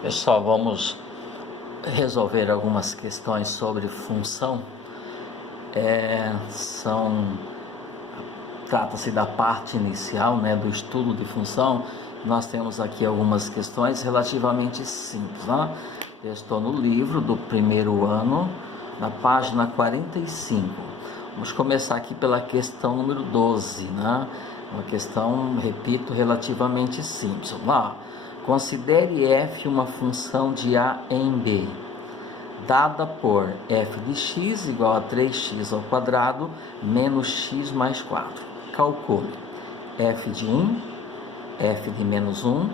Pessoal, vamos resolver algumas questões sobre função. Trata-se da parte inicial, do estudo de função. Nós temos aqui algumas questões relativamente simples, Eu estou no livro do primeiro ano, na página 45. Vamos começar aqui pela questão número 12, Uma questão, repito, relativamente simples. Vamos lá. Considere f uma função de a em b, dada por f de x igual a 3x ao quadrado menos x mais 4. Calcule f de 1, f de menos 1,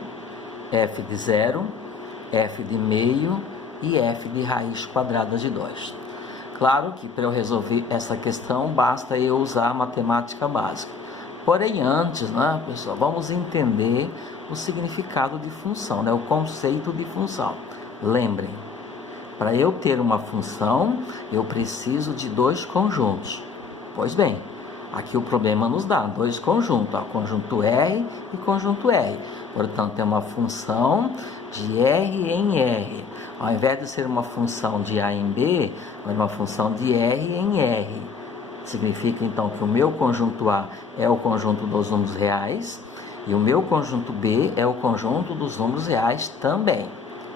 f de 0, f de meio e f de raiz quadrada de 2. Claro que para eu resolver essa questão basta eu usar a matemática básica. Porém, antes, pessoal, vamos entender o significado de função, o conceito de função. Lembrem, para eu ter uma função, eu preciso de dois conjuntos. Pois bem, aqui o problema nos dá dois conjuntos, conjunto R e conjunto R. Portanto, é uma função de R em R. Ao invés de ser uma função de A em B, é uma função de R em R. Significa, então, que o meu conjunto A é o conjunto dos números reais e o meu conjunto B é o conjunto dos números reais também,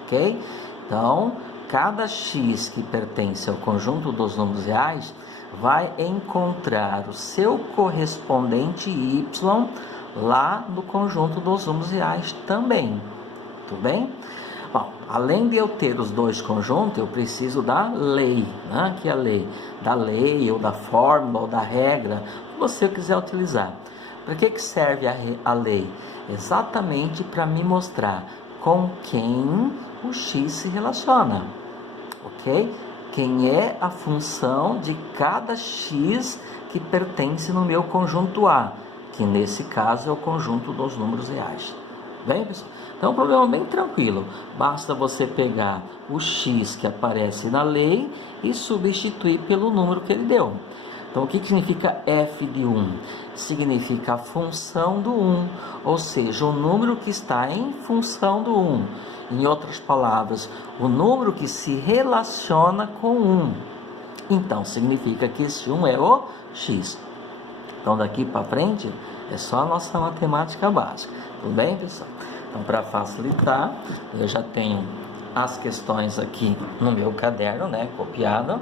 ok? Então, cada x que pertence ao conjunto dos números reais vai encontrar o seu correspondente y lá no conjunto dos números reais também, tudo bem? Bom, além de eu ter os dois conjuntos, eu preciso da lei, que é a lei da lei, ou da fórmula, ou da regra, que você quiser utilizar. Para que serve a lei? Exatamente para me mostrar com quem o x se relaciona, ok? Quem é a função de cada x que pertence no meu conjunto A, que nesse caso é o conjunto dos números reais. Bem, pessoal? Então, é um problema bem tranquilo. Basta você pegar o x que aparece na lei e substituir pelo número que ele deu. Então, o que significa f de 1? Significa a função do 1, ou seja, o número que está em função do 1. Em outras palavras, o número que se relaciona com 1. Então, significa que esse 1 é o x. Então, daqui para frente, é só a nossa matemática básica. Tudo bem, pessoal? Então, para facilitar, eu já tenho as questões aqui no meu caderno, copiado.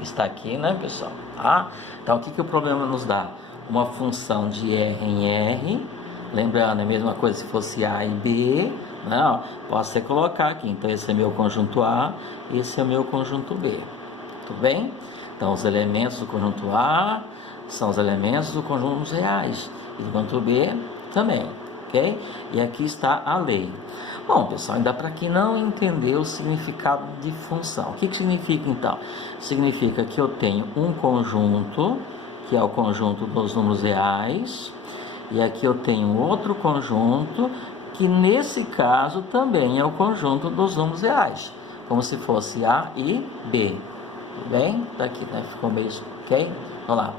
Está aqui, pessoal? Então, o que o problema nos dá? Uma função de R em R. Lembrando, é a mesma coisa se fosse A e B. Posso colocar aqui. Então, esse é meu conjunto A, esse é o meu conjunto B. Tudo bem? Então, os elementos do conjunto A são os elementos do conjunto dos reais. E do conjunto B também. Okay? E aqui está a lei. Bom, pessoal, ainda para quem não entendeu o significado de função. O que significa, então? Significa que eu tenho um conjunto, que é o conjunto dos números reais, e aqui eu tenho outro conjunto, que nesse caso também é o conjunto dos números reais, como se fosse A e B. Tudo bem? Tá aqui, Ficou meio, ok? Vamos lá.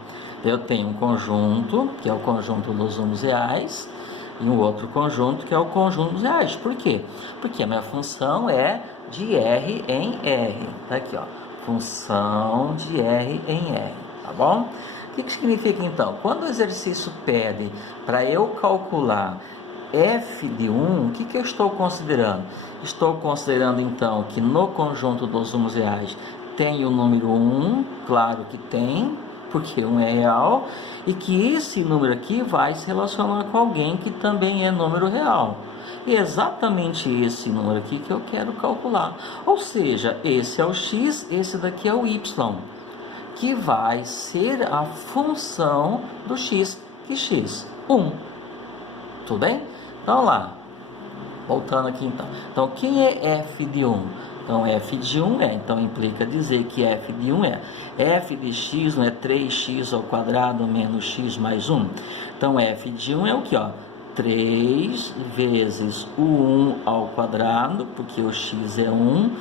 Eu tenho um conjunto, que é o conjunto dos números reais, e um outro conjunto que é o conjunto dos reais. Por quê? Porque a minha função é de R em R. Tá aqui, função de R em R, tá bom? O que significa então? Quando o exercício pede para eu calcular f de 1, o que eu estou considerando? Estou considerando então que no conjunto dos números reais tem o número 1, claro que tem, porque 1 é real, e que esse número aqui vai se relacionar com alguém que também é número real. E é exatamente esse número aqui que eu quero calcular. Ou seja, esse é o x, esse daqui é o y, que vai ser a função do x, que x? 1. Tudo bem? Então, lá. Voltando aqui, então. Então, quem é f de 1? Então, f de 1 então implica dizer que f de 1 f de x não é 3x ao quadrado menos x mais 1. Então, f de 1 é o que? 3 vezes o 1 ao quadrado, porque o x é 1,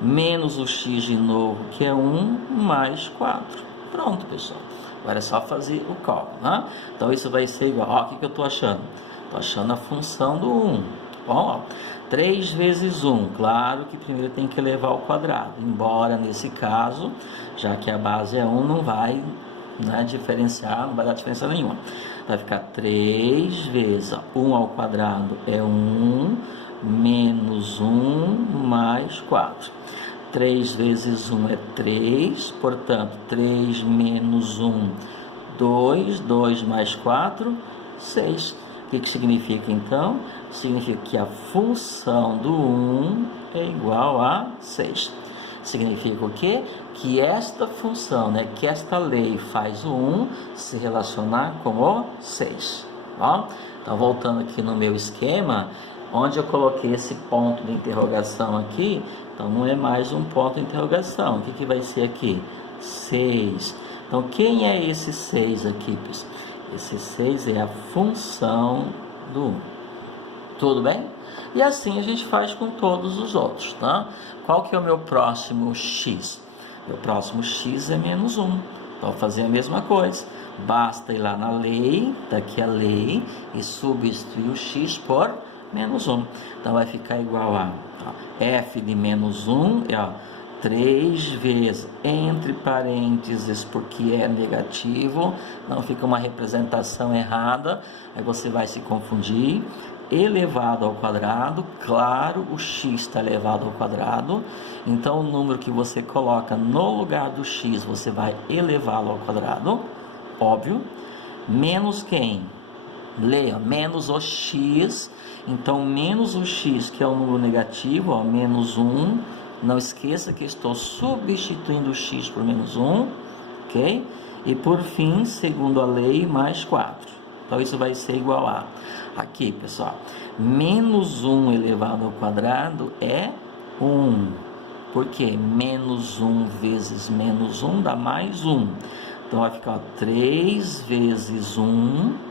menos o x de novo, que é 1, mais 4. Pronto, pessoal. Agora é só fazer o cálculo, Então, isso vai ser igual. O que eu estou achando? Estou achando a função do 1. Bom, 3 vezes 1, claro que primeiro tem que elevar ao quadrado, embora nesse caso, já que a base é 1, não vai, né, diferenciar, não vai dar diferença nenhuma. Vai ficar 3 vezes 1 ao quadrado é 1, menos 1 mais 4. 3 vezes 1 é 3, portanto, 3 menos 1, 2, 2 mais 4, 6. O que significa então? Significa que a função do 1 é igual a 6. Significa o quê? Que esta função, né, que esta lei faz o 1 se relacionar com o 6. Ó? Então, voltando aqui no meu esquema, onde eu coloquei esse ponto de interrogação aqui, então não é mais um ponto de interrogação. O que vai ser aqui? 6. Então, quem é esse 6 aqui, pessoal? Esse 6 é a função do 1. Tudo bem? E assim a gente faz com todos os outros, tá? Qual que é o meu próximo x? Meu próximo x é menos 1. Então, vou fazer a mesma coisa. Basta ir lá na lei, daqui a lei, e substituir o x por menos 1. Então, vai ficar igual a f de menos 1 é 3 vezes, entre parênteses, porque é negativo, não fica uma representação errada, aí você vai se confundir, elevado ao quadrado, claro, o x está elevado ao quadrado, então o número que você coloca no lugar do x, você vai elevá-lo ao quadrado, óbvio, menos quem? Leia, menos o x, então menos o x, que é o número negativo, ó, menos 1, não esqueça que estou substituindo o x por menos 1, ok? E por fim, segundo a lei, mais 4. Então, isso vai ser igual a... Aqui, pessoal, menos 1 elevado ao quadrado é 1. Por quê? Menos 1 vezes menos 1 dá mais 1. Então, vai ficar 3 vezes 1...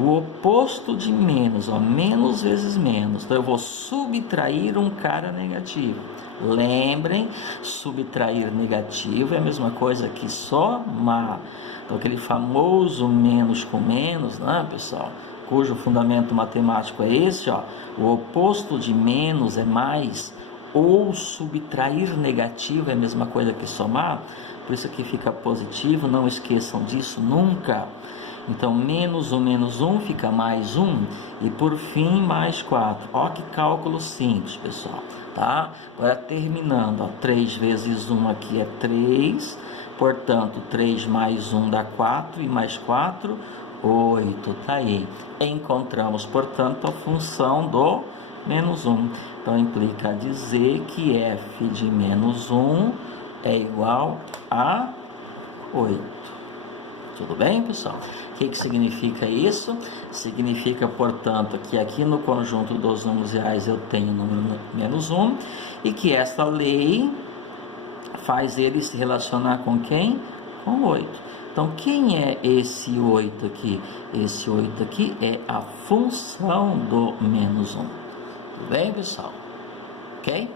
O oposto de menos, ó, menos vezes menos. Então, eu vou subtrair um cara negativo. Lembrem, subtrair negativo é a mesma coisa que somar. Então, aquele famoso menos com menos, né, pessoal? Cujo fundamento matemático é esse, ó. O oposto de menos é mais. Ou subtrair negativo é a mesma coisa que somar. Por isso que fica positivo, não esqueçam disso nunca. Então, menos 1 fica mais 1 e por fim mais 4. Ó que cálculo simples, pessoal, tá? Agora terminando, ó, 3 vezes 1 aqui é 3, portanto 3 mais 1 dá 4 e mais 4, 8, tá aí. Encontramos, portanto, a função do menos 1. Então, implica dizer que f de menos 1 é igual a 8. Tudo bem, pessoal? O que significa isso? Significa, portanto, que aqui no conjunto dos números reais eu tenho o número menos 1 e que esta lei faz ele se relacionar com quem? Com 8. Então, quem é esse 8 aqui? Esse 8 aqui é a função do menos 1. Tudo bem, pessoal? Ok?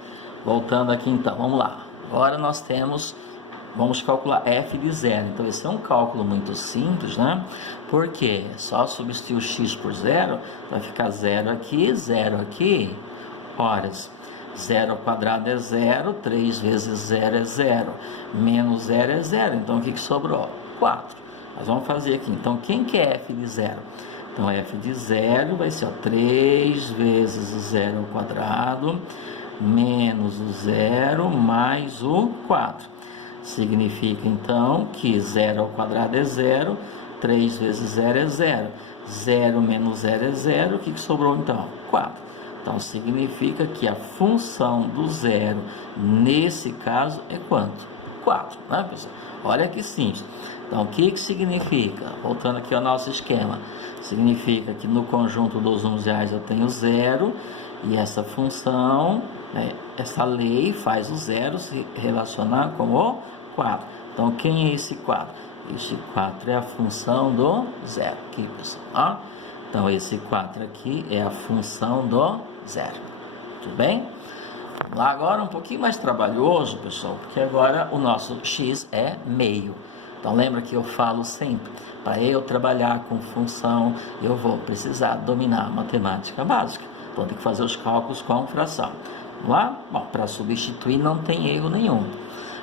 Voltando aqui então, vamos lá. Agora nós temos... Vamos calcular f de 0. Então, esse é um cálculo muito simples, né? Porque só substituir o x por 0, vai ficar 0 aqui, 0 aqui. Horas, 0 ao quadrado é 0, 3 vezes 0 é 0, menos 0 é 0. Então, o que sobrou? 4. Nós vamos fazer aqui. Então, quem que é f de 0? Então, f de 0 vai ser 3 vezes 0 ao quadrado, menos o 0, mais o 4. Significa, então, que 0 ao quadrado é 0, 3 vezes 0 é 0. 0 menos 0 é 0, o que sobrou, então? 4. Então, significa que a função do 0, nesse caso, é quanto? 4, né, pessoal? Olha que simples. Então, o que significa? Voltando aqui ao nosso esquema. Significa que no conjunto dos números reais eu tenho 0, e essa função, né, essa lei faz o 0 se relacionar com o 4. Então, quem é esse 4? Esse 4 é a função do 0. Aqui, pessoal. Ó. Então, esse 4 aqui é a função do 0. Tudo bem? Vamos lá agora, um pouquinho mais trabalhoso, pessoal, porque agora o nosso x é meio. Então, lembra que eu falo sempre, para eu trabalhar com função, eu vou precisar dominar a matemática básica. Então tem que fazer os cálculos com fração. Vamos lá? Bom, para substituir não tem erro nenhum.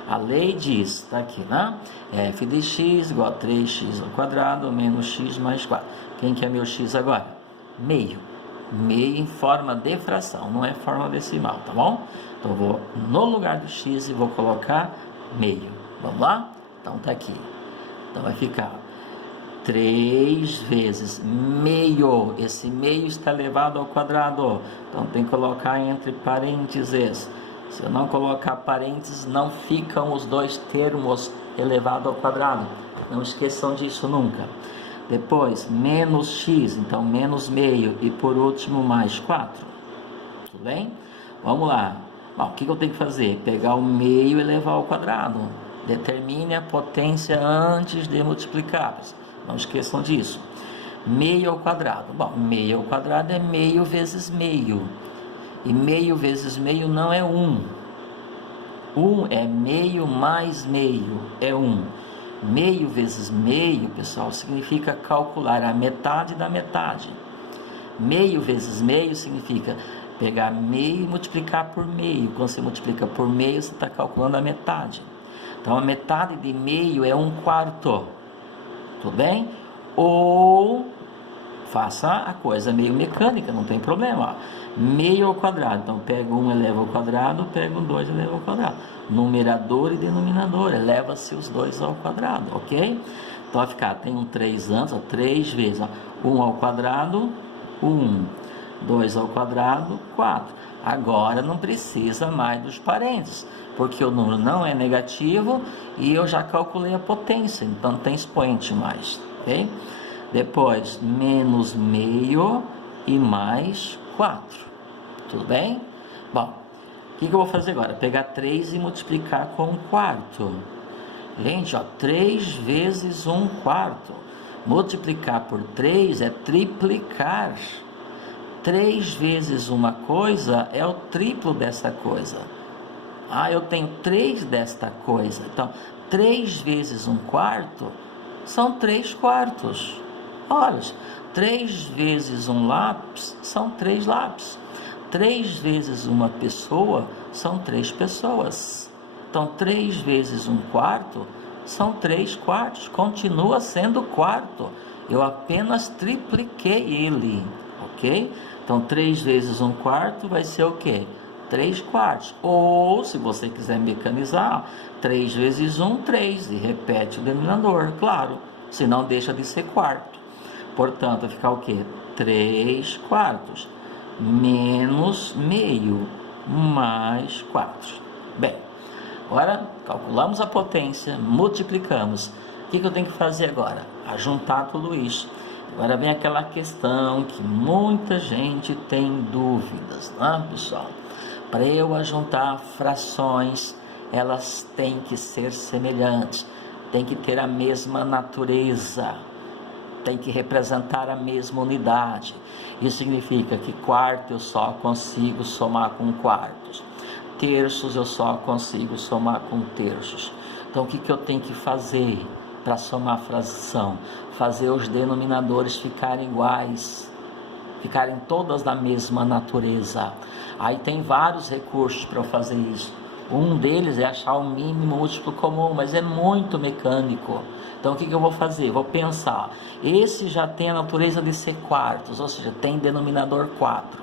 A lei diz, está aqui, né? F de x igual a 3x ao quadrado menos x mais 4. Quem que é meu x agora? Meio. Meio em forma de fração, não é forma decimal, tá bom? Então eu vou no lugar do x e vou colocar meio. Vamos lá? Então tá aqui. Então vai ficar 3 vezes meio. Esse meio está elevado ao quadrado. Então tem que colocar entre parênteses. Se eu não colocar parênteses, não ficam os dois termos elevado ao quadrado. Não esqueçam disso nunca. Depois, menos x, então menos meio. E por último, mais 4. Tudo bem? Vamos lá. Bom, o que eu tenho que fazer? Pegar o meio e elevar ao quadrado. Determine a potência antes de multiplicar. Não esqueçam disso. Meio ao quadrado. Bom, meio ao quadrado é meio vezes meio. E meio vezes meio não é 1. 1 é meio mais meio, é 1. Meio vezes meio, pessoal, significa calcular a metade da metade. Meio vezes meio significa pegar meio e multiplicar por meio. Quando você multiplica por meio, você está calculando a metade. Então, a metade de meio é 1/4. Tudo bem? Ou faça a coisa meio mecânica, não tem problema. Meio ao quadrado, então pega 1 eleva ao quadrado, pega o 2 eleva ao quadrado. Numerador e denominador, eleva-se os dois ao quadrado, ok? Então vai ficar, tem um 3 anos, 3 vezes, 1 ao quadrado, 1, 2 ao quadrado, 4. Agora não precisa mais dos parênteses, porque o número não é negativo e eu já calculei a potência, então não tem expoente mais, ok? Depois, menos meio e mais 4. Tudo bem? Bom, o que eu vou fazer agora? Pegar 3 e multiplicar com 1/4. Gente, 3 vezes 1/4. Multiplicar por 3 é triplicar. 3 vezes uma coisa é o triplo dessa coisa. Eu tenho 3 desta coisa. Então, 3 vezes 1/4 são 3/4. Olha, 3 vezes um lápis são 3 lápis. 3 vezes uma pessoa são 3 pessoas. Então, 3 vezes 1/4 são 3/4. Continua sendo quarto. Eu apenas tripliquei ele, ok? Então, 3 vezes 1/4 vai ser o quê? 3/4. Ou, se você quiser mecanizar, 3 vezes 1, 3. E repete o denominador, claro. Senão deixa de ser quarto. Portanto, vai ficar o quê? 3/4 menos meio mais 4. Bem, agora calculamos a potência, multiplicamos. O que eu tenho que fazer agora? Ajuntar tudo isso. Agora vem aquela questão que muita gente tem dúvidas, né, pessoal? Para eu ajuntar frações, elas têm que ser semelhantes, têm que ter a mesma natureza, tem que representar a mesma unidade. Isso significa que quarto eu só consigo somar com quartos, terços eu só consigo somar com terços. Então o que eu tenho que fazer para somar fração? Fazer os denominadores ficarem iguais, ficarem todas da mesma natureza. Aí tem vários recursos para eu fazer isso. Um deles é achar o mínimo múltiplo comum, mas é muito mecânico. Então o que eu vou fazer? Vou pensar, esse já tem a natureza de ser quartos, ou seja, tem denominador 4.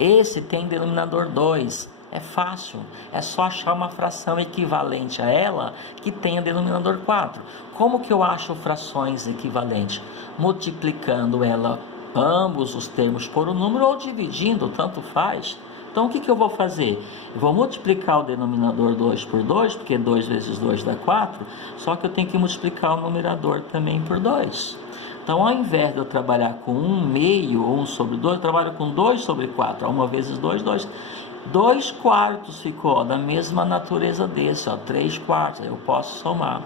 Esse tem denominador 2. É fácil, é só achar uma fração equivalente a ela que tenha denominador 4. Como que eu acho frações equivalentes? Multiplicando ela, ambos os termos por um número, ou dividindo, tanto faz. Então o que eu vou fazer? Eu vou multiplicar o denominador 2 por 2, porque 2 vezes 2 dá 4, só que eu tenho que multiplicar o numerador também por 2. Então, ao invés de eu trabalhar com 1 meio, ou 1 sobre 2, eu trabalho com 2 sobre 4. 1 vezes 2, 2. 2/4 ficou da mesma natureza desse, 3/4, eu posso somar.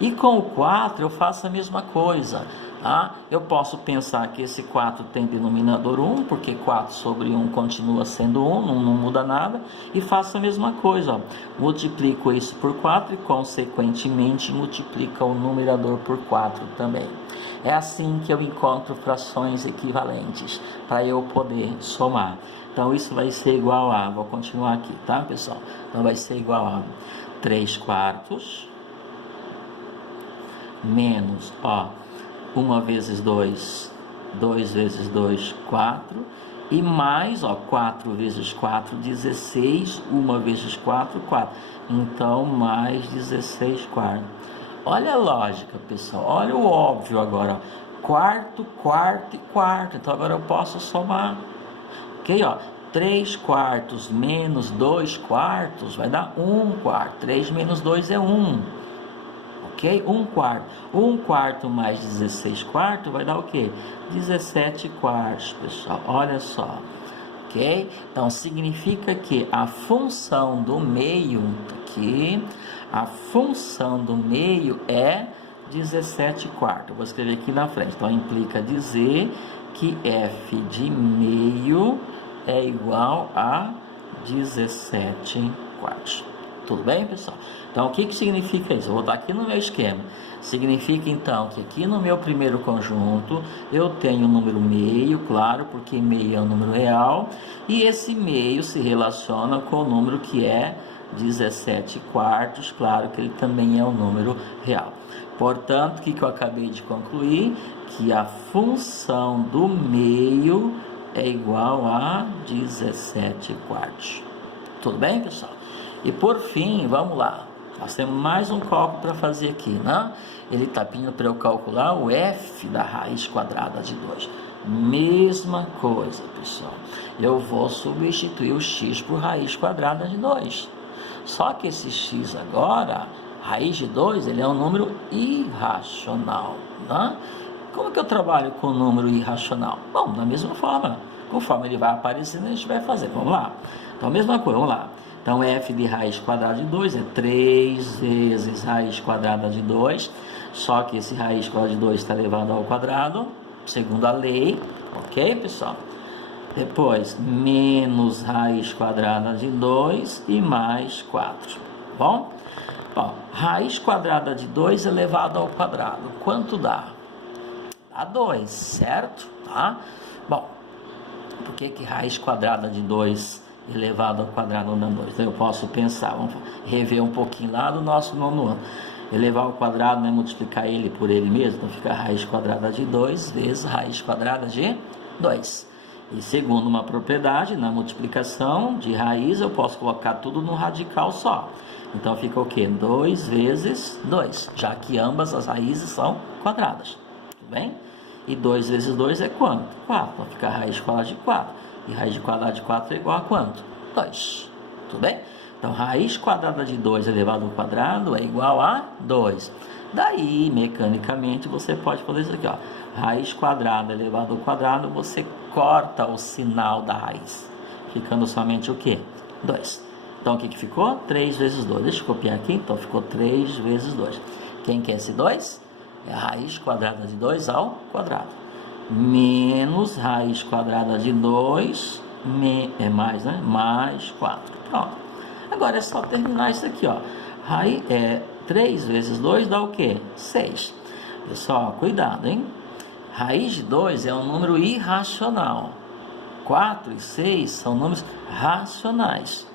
E com o 4 eu faço a mesma coisa. Tá? Eu posso pensar que esse 4 tem denominador 1, porque 4 sobre 1 continua sendo 1, não muda nada. E faço a mesma coisa, ó. Multiplico isso por 4 e, consequentemente, multiplica o numerador por 4 também. É assim que eu encontro frações equivalentes, para eu poder somar. Então, isso vai ser igual a, vou continuar aqui, tá, pessoal? Então, vai ser igual a 3 quartos, menos, ó, 1 vezes 2, 2 vezes 2, 4, e mais, ó, 4 vezes 4, 16, 1 vezes 4, 4. Então, mais 16 quartos. Olha a lógica, pessoal, olha o óbvio agora, ó. Quarto, quarto e quarto. Então, agora eu posso somar, ok, ó. 3 quartos menos 2 quartos vai dar 1 quarto. 3 menos 2 é 1. Ok? 1 quarto. 1 quarto mais 16 quartos vai dar o quê? 17 quartos, pessoal. Olha só. Ok? Então, significa que a função do meio, aqui, a função do meio é 17 quartos. Eu vou escrever aqui na frente. Então, implica dizer que f de meio é igual a 17 quartos. Tudo bem, pessoal? Então, o que significa isso? Eu vou botar aqui no meu esquema. Significa, então, que aqui no meu primeiro conjunto, eu tenho o número meio, claro, porque meio é um número real, e esse meio se relaciona com o número que é 17 quartos, claro que ele também é um número real. Portanto, o que eu acabei de concluir? Que a função do meio é igual a 17 quartos. Tudo bem, pessoal? E por fim, vamos lá. Nós temos mais um cálculo para fazer aqui, né? Ele está pedindo para eu calcular o f da raiz quadrada de 2. Mesma coisa, pessoal. Eu vou substituir o x por raiz quadrada de 2. Só que esse x agora, raiz de 2, ele é um número irracional, né? Como que eu trabalho com o número irracional? Bom, da mesma forma. Conforme ele vai aparecendo, a gente vai fazer. Vamos lá. Então, a mesma coisa, vamos lá. Então, f de raiz quadrada de 2 é 3 vezes raiz quadrada de 2. Só que esse raiz quadrada de 2 está elevado ao quadrado, segundo a lei. Ok, pessoal? Depois, menos raiz quadrada de 2 e mais 4. Bom? Bom, raiz quadrada de 2 elevado ao quadrado. Quanto dá? Dá 2, certo? Tá? Bom, por que raiz quadrada de 2 elevado ao quadrado não dá 2? Então eu posso pensar, vamos rever um pouquinho lá do nosso nono ano. Elevar ao quadrado, né, multiplicar ele por ele mesmo, então fica raiz quadrada de 2 vezes raiz quadrada de 2. E segundo uma propriedade, na multiplicação de raiz, eu posso colocar tudo no radical só. Então fica o quê? 2 vezes 2, já que ambas as raízes são quadradas. Tudo bem? E 2 vezes 2 é quanto? 4. Então fica raiz quadrada de 4. E raiz quadrada de 4 é igual a quanto? 2. Tudo bem? Então, raiz quadrada de 2 elevado ao quadrado é igual a 2. Daí, mecanicamente, você pode fazer isso aqui, ó. Raiz quadrada elevado ao quadrado, você corta o sinal da raiz. Ficando somente o quê? 2. Então, o que ficou? 3 vezes 2. Deixa eu copiar aqui. Então, ficou 3 vezes 2. Quem quer esse 2? É a raiz quadrada de 2 ao quadrado. Menos raiz quadrada de 2, é mais, né? Mais 4. Pronto. Agora é só terminar isso aqui, ó. 3 vezes 2 dá o quê? 6. Pessoal, cuidado, hein? Raiz de 2 é um número irracional. 4 e 6 são números racionais.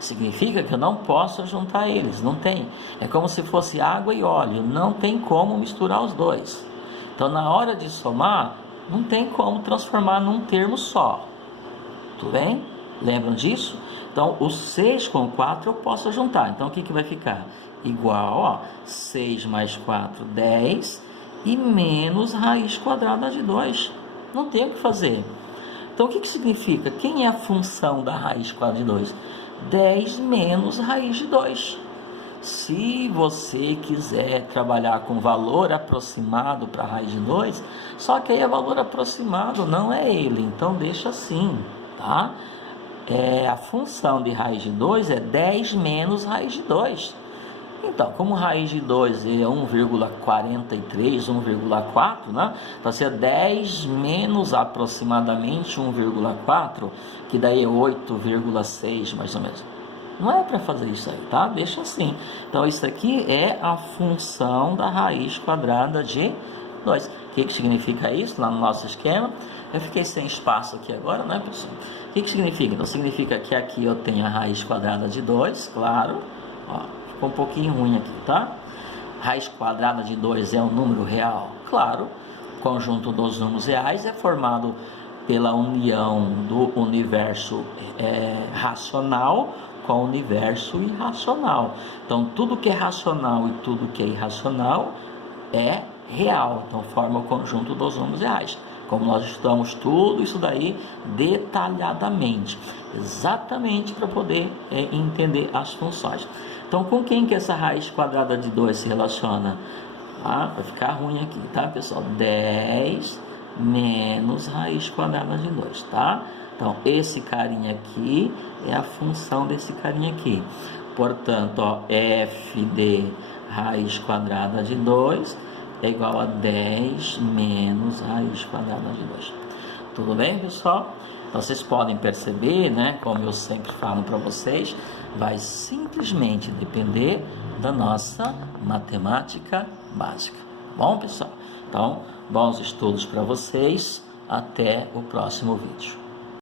Significa que eu não posso juntar eles, não tem. É como se fosse água e óleo, não tem como misturar os dois. Então, na hora de somar, não tem como transformar num termo só. Tudo bem? Lembram disso? Então, o 6 com 4 eu posso juntar. Então, o que vai ficar? Igual, ó, 6 mais 4, 10, e menos raiz quadrada de 2. Não tem o que fazer. Então, o que significa? Quem é a função da raiz quadrada de 2? 10 menos raiz de 2. Se você quiser trabalhar com valor aproximado para a raiz de 2, só que aí é valor aproximado, não é ele. Então, deixa assim, tá? A função de raiz de 2 é 10 menos raiz de 2. Então, como raiz de 2 é 1,43, 1,4, né? Então, se é 10 menos aproximadamente 1,4, que daí é 8,6 mais ou menos. Não é para fazer isso aí, tá? Deixa assim. Então, isso aqui é a função da raiz quadrada de 2. O que significa isso lá no nosso esquema? Eu fiquei sem espaço aqui agora, né, pessoal? O que significa? Então, significa que aqui eu tenho a raiz quadrada de 2, claro. Ó, ficou um pouquinho ruim aqui, tá? Raiz quadrada de 2 é um número real? Claro. O conjunto dos números reais é formado pela união do universo racional com o universo irracional. Então, tudo que é racional e tudo que é irracional é real. Então, forma o conjunto dos números reais. Como nós estudamos tudo isso daí detalhadamente, exatamente para poder entender as funções. Então, com quem que essa raiz quadrada de 2 se relaciona? Vai ficar ruim aqui, tá, pessoal? 10 menos raiz quadrada de 2, tá? Então, esse carinha aqui é a função desse carinha aqui. Portanto, ó, f de raiz quadrada de 2 é igual a 10 menos raiz quadrada de 2. Tudo bem, pessoal? Então, vocês podem perceber, né? Como eu sempre falo para vocês, vai simplesmente depender da nossa matemática básica. Bom, pessoal? Então, bons estudos para vocês. Até o próximo vídeo.